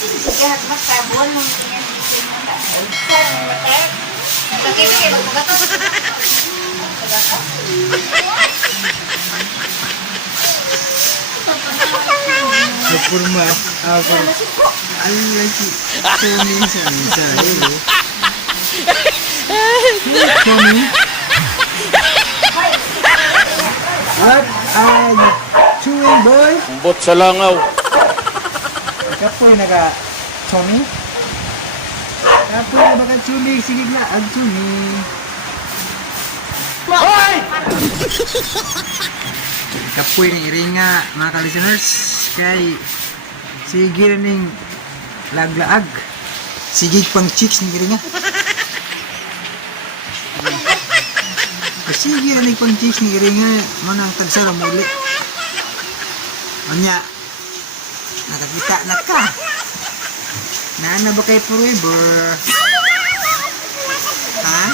Sige, magkabuan mo yan. Saan mo matay? Pag-ibig, magpagatos. Magpagatos? Napurma ako. Ano lagi? Minsan. Tommy? What are you chewing, boy? Bot sa langaw. Kapoy naga Tommy? Kapoy na baka chumi? Sige na, ang chumi. Hoy! Kapoy ni iringa mga ka-listeners kay sige na ning laglaag. Sige pang chicks ni iringa. Sige na ning pang chicks ni iringa manang tagsara muli. Anya nakakita na ka. Nana ba kay forever? Ha?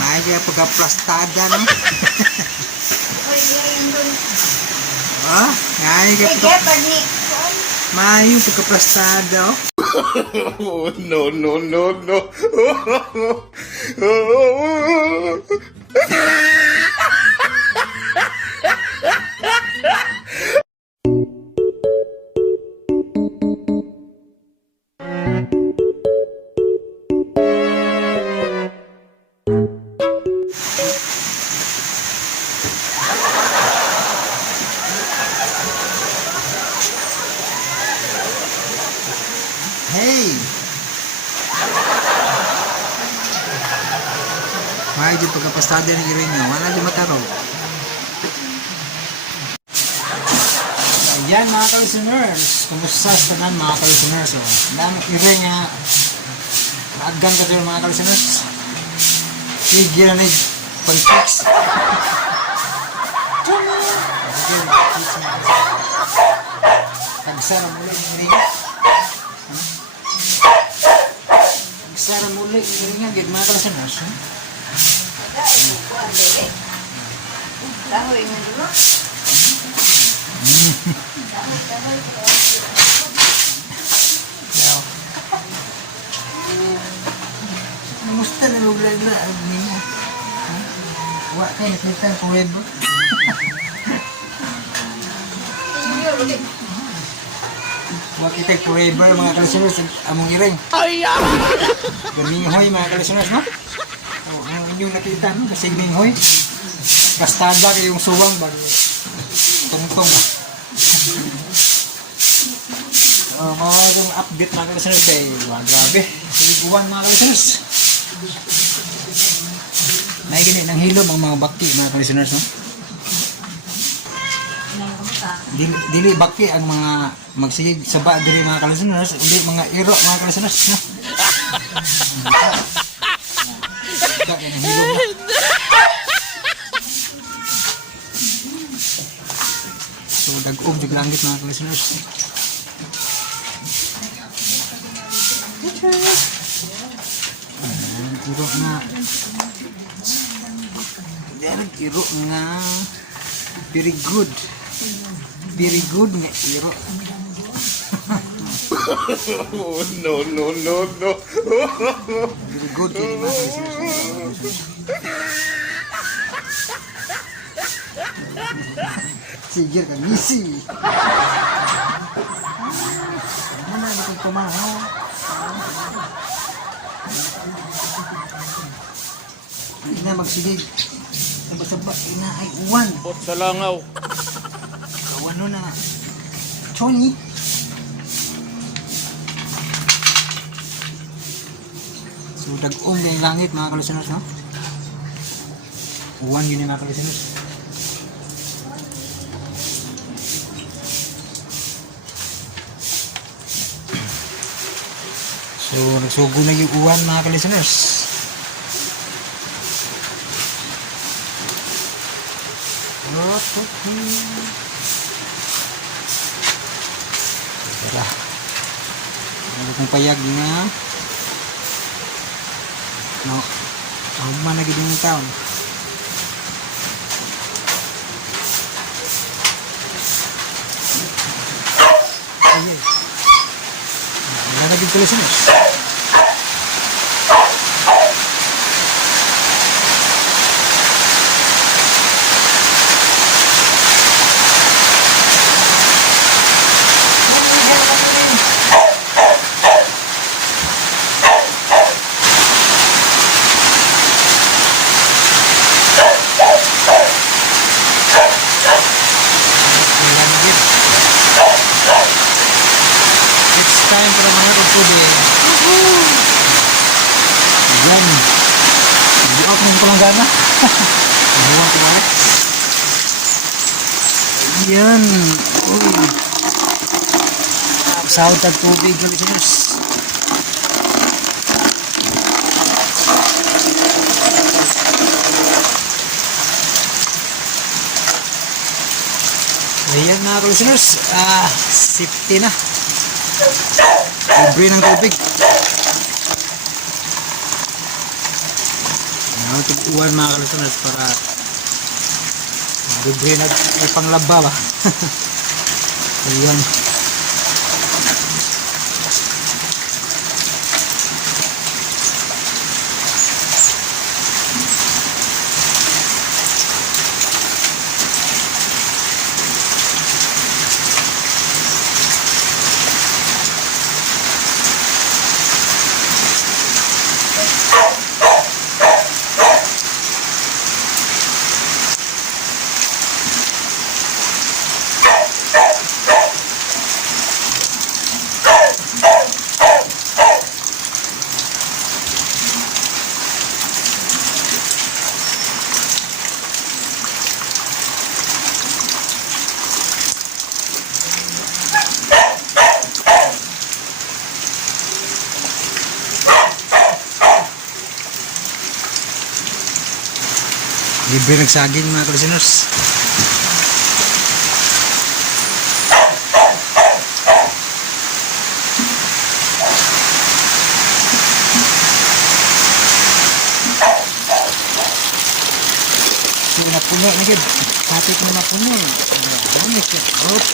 May kaya pagka-plastada, no? Oh, ngay kaya may yung pagka-plastada, oh. Oh, no. Hey! May yung pagka-plastada ng irin nyo. Wala yung mataro. Ayan mga ka-listeners. Kumusta sa tanan mga ka-listeners? Oh. Dami irin nga. Maagang ka dito mga ka-listeners. Sige na rin pag-fix. Tagsara muli ng irin. Tagsara muli ng irin nga. Mga ka-listeners. Dahoy mo dulu. Kumusta na lugla-gla ang ninyo? Wa kayo nakita ko web. Wa kita forever mga ka-listeners among iring. Gamingoy mga ka-listeners, no? Oh, ang inyong nakita, no? Kasi gamingoy. Bastada kayong suwang ba? Tungtong. Mga update mga ka-listeners kay grabe. Siliguan mga ka-listeners. May gini ng hilom ang mga bakti mga ka-listeners, no? Dili bakti ang mga magsigig sa ba diri mga ka-listeners, uli mga iro mga ka-listeners, no? Kaya ng hilom na. So dag-og jud langit mga ka-listeners. Iro nga. Iro nga. Very good. Very good nga iro. Oh, no. Very good kaya mga ka-listeners. Sige ka, misi. Ano na, di ko kumahaw. Hindi na magsigig. Saba-saba, ina ay uwan. Bot sa langaw. Kawano na. Choni. So, dag-ong yung langit mga ka-listeners, no? Uwan yun yung mga ka-listeners. So, nagsugo na yung uwan mga ka-listeners. Tara. Ano kong payag na no, ang managid yung taon. Ayan. tubig kalisiners. It's time para mangarap tubig. Yan. Di-off mo ko lang gana. Buwan ko lang. Yan. Uy. Sahod tag tubig, listeners. Ayan na, listeners. Safety na. Libre ng tubig. Tubuan mga listeners para libre na ay panglaba ba. Ayan. Libre nagsaging mga listeners. Napuno na gid. Kapit na mapuno. Ano ito? Out.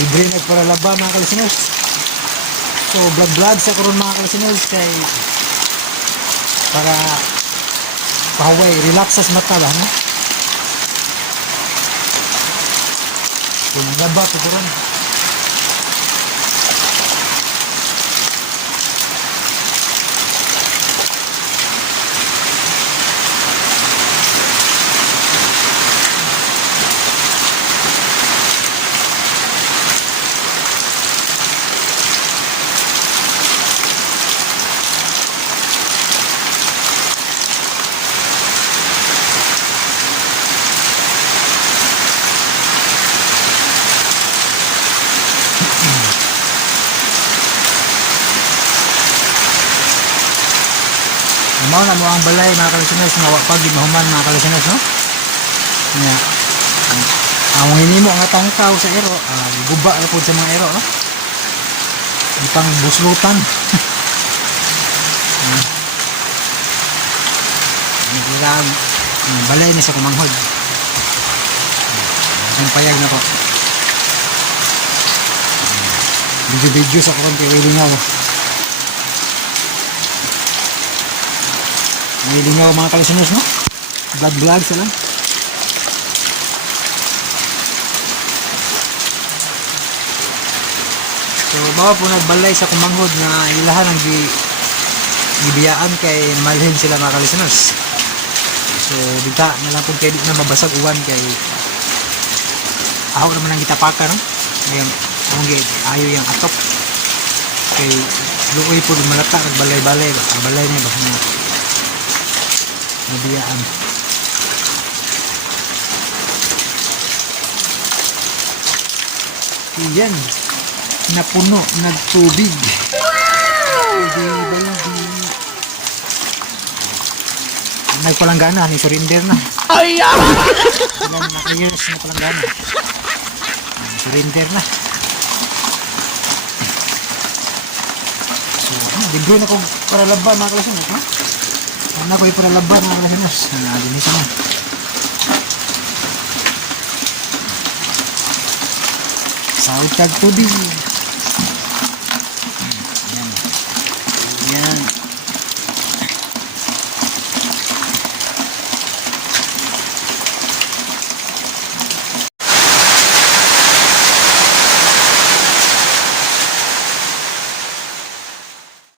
Libre nagparalaba mga kalisiners. So vlog sa karon mga kalisiners kay para pahaway relax sa mata ba no? Kung laba ko karon. Mao na mo ang balay mga kalisiners nga wapag gimahuman mga kalisiners no. Nya ang hinimo nga tangkaw sa ero, guba ra pud sa mga ero no. Itang buslutan. Nagirag balay ni sa kumanghod. Ang payag na ko. Video sa konti wilingaw. Wilingaw mga kalisiners no. Vlog sila. So bawa po nagbalay sa kumanghod na ilahan ang gibiyaan kay malhin sila mga kalisiners. So bigta na lang po kay di na mabasag uwan kay aho naman ang gitapaka no. Ngayon ayo yung atop kay luoy po malata nagbalay-balay ba balay niya ba na nabiyaan. Iyan napuno nagtubig. Wow! Nagpalanggana ni surrender na. Ay! Ilan na years na palanggana. Surrender na. So libre na kong para laban mga kalasinas, no? Ano ko yung para laban mga kalasinas? Linisan na. Sahod tag tubig.